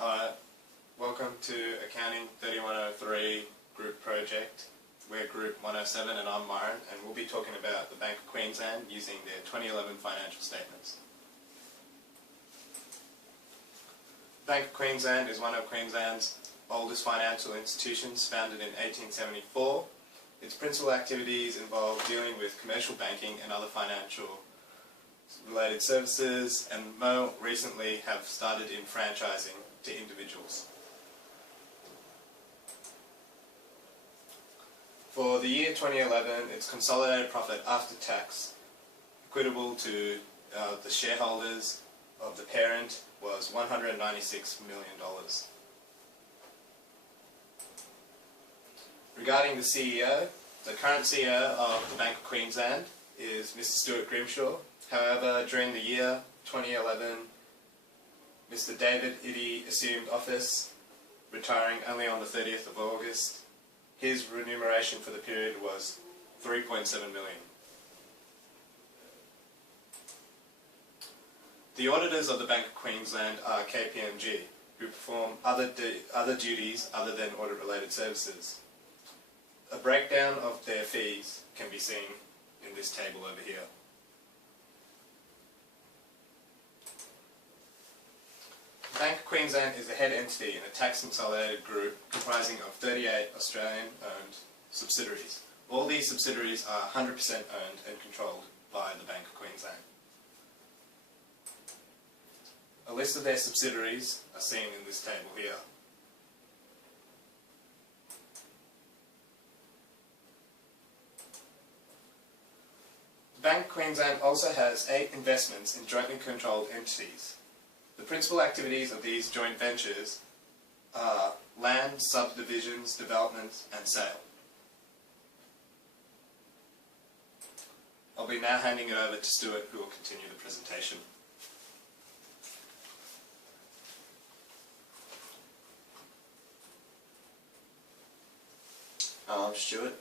Hi, welcome to Accounting 3103 group project. We're group 107 and I'm Myron, and we'll be talking about the Bank of Queensland using their 2011 financial statements. Bank of Queensland is one of Queensland's oldest financial institutions, founded in 1874. Its principal activities involve dealing with commercial banking and other financial related services, and more recently have started in franchising to individuals. For the year 2011, its consolidated profit after tax equitable to the shareholders of the parent was $196 million. Regarding the CEO, the current CEO of the Bank of Queensland is Mr. Stuart Grimshaw. However, during the year 2011, Mr. David Iddy assumed office, retiring only on the 30th of August. His remuneration for the period was $3.7 million. The auditors of the Bank of Queensland are KPMG, who perform other duties other than audit-related services. A breakdown of their fees can be seen in this table over here. The Bank of Queensland is the head entity in a tax consolidated group comprising of 38 Australian-owned subsidiaries. All these subsidiaries are 100% owned and controlled by the Bank of Queensland. A list of their subsidiaries are seen in this table here. The Bank of Queensland also has 8 investments in jointly controlled entities. The principal activities of these joint ventures are land, subdivisions, development and sale. I'll be now handing it over to Stuart, who will continue the presentation. I'm Stuart.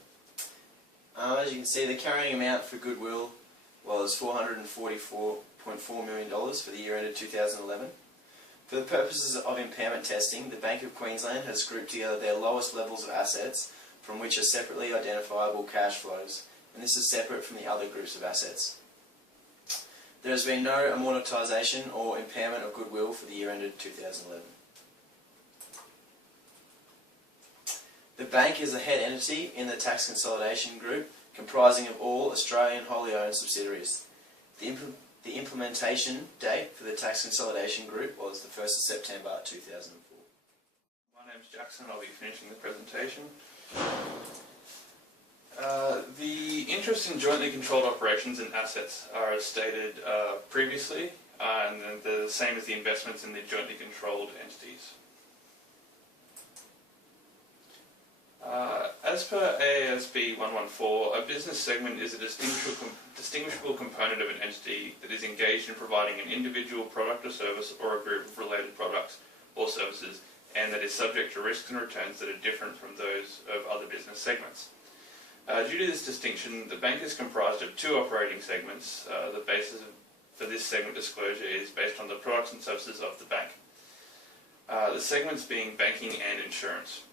As you can see, the carrying amount for goodwill was $444.4 million for the year ended 2011. For the purposes of impairment testing, the Bank of Queensland has grouped together their lowest levels of assets from which are separately identifiable cash flows, and this is separate from the other groups of assets. There has been no amortisation or impairment of goodwill for the year ended 2011. The bank is a head entity in the tax consolidation group, comprising of all Australian wholly owned subsidiaries. The implementation date for the tax consolidation group was the 1st of September 2004. My name's Jackson. I'll be finishing the presentation. The interest in jointly controlled operations and assets are as stated previously, and they're the same as the investments in the jointly controlled entities. As per AASB 114, a business segment is a distinguishable component of an entity that is engaged in providing an individual product or service or a group of related products or services, and that is subject to risks and returns that are different from those of other business segments. Due to this distinction, the bank is comprised of 2 operating segments. The basis for this segment disclosure is based on the products and services of the bank. The segments being banking and insurance.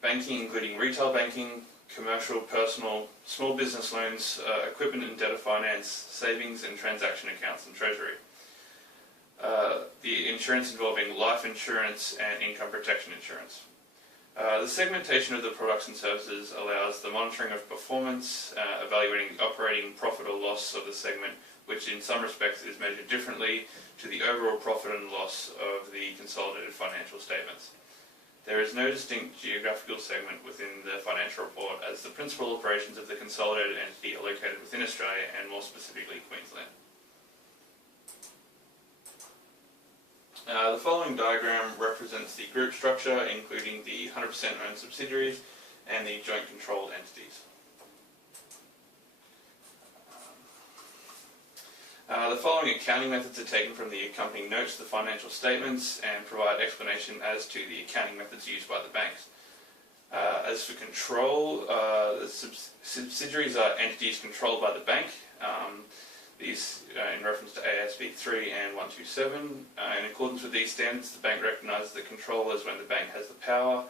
Banking including retail banking, commercial, personal, small business loans, equipment and debtor finance, savings and transaction accounts and treasury. The insurance involving life insurance and income protection insurance. The segmentation of the products and services allows the monitoring of performance, evaluating operating profit or loss of the segment, which in some respects is measured differently to the overall profit and loss of the consolidated financial statements. There is no distinct geographical segment within the financial report, as the principal operations of the consolidated entity are located within Australia and more specifically Queensland. The following diagram represents the group structure, including the 100% owned subsidiaries and the joint controlled entities. The following accounting methods are taken from the accompanying notes to the financial statements and provide explanation as to the accounting methods used by the banks. As for control, the subsidiaries are entities controlled by the bank. These in reference to ASB 3 and 127. In accordance with these standards, the bank recognises the controllers when the bank has the power,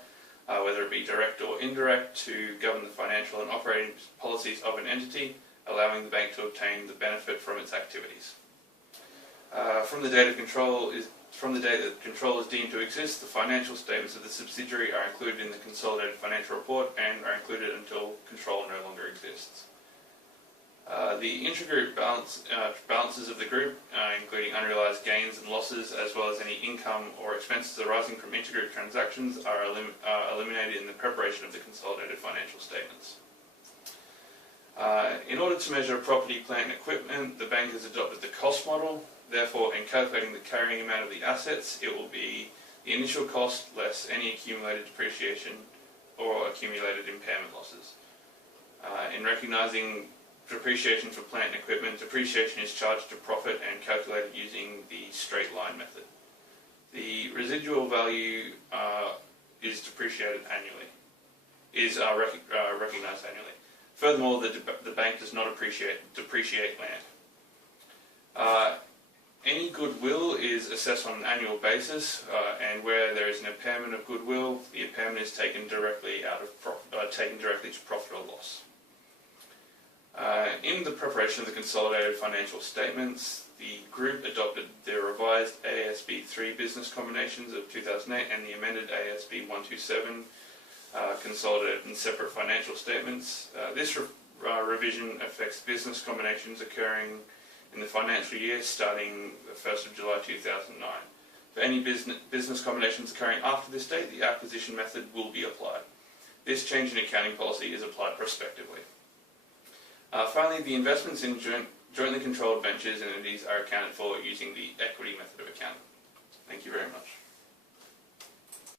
whether it be direct or indirect, to govern the financial and operating policies of an entity, allowing the bank to obtain the benefit from its activities. From the date that control is deemed to exist, the financial statements of the subsidiary are included in the consolidated financial report and are included until control no longer exists. The intragroup balances of the group, including unrealised gains and losses, as well as any income or expenses arising from intergroup transactions, are eliminated in the preparation of the consolidated financial statements. In order to measure property, plant and equipment, the bank has adopted the cost model. Therefore, in calculating the carrying amount of the assets, it will be the initial cost less any accumulated depreciation or accumulated impairment losses. In recognising depreciation for plant and equipment, depreciation is charged to profit and calculated using the straight line method. The residual value is depreciated annually, recognised annually. Furthermore, the bank does not depreciate land. Any goodwill is assessed on an annual basis, and where there is an impairment of goodwill, the impairment is taken directly to profit or loss. In the preparation of the consolidated financial statements, the group adopted the revised ASB 3 business combinations of 2008 and the amended ASB 127 consolidated and separate financial statements. This revision affects business combinations occurring in the financial year starting the 1st of July 2009. For any business combinations occurring after this date, the acquisition method will be applied. This change in accounting policy is applied prospectively. Finally, the investments in jointly controlled ventures and entities are accounted for using the equity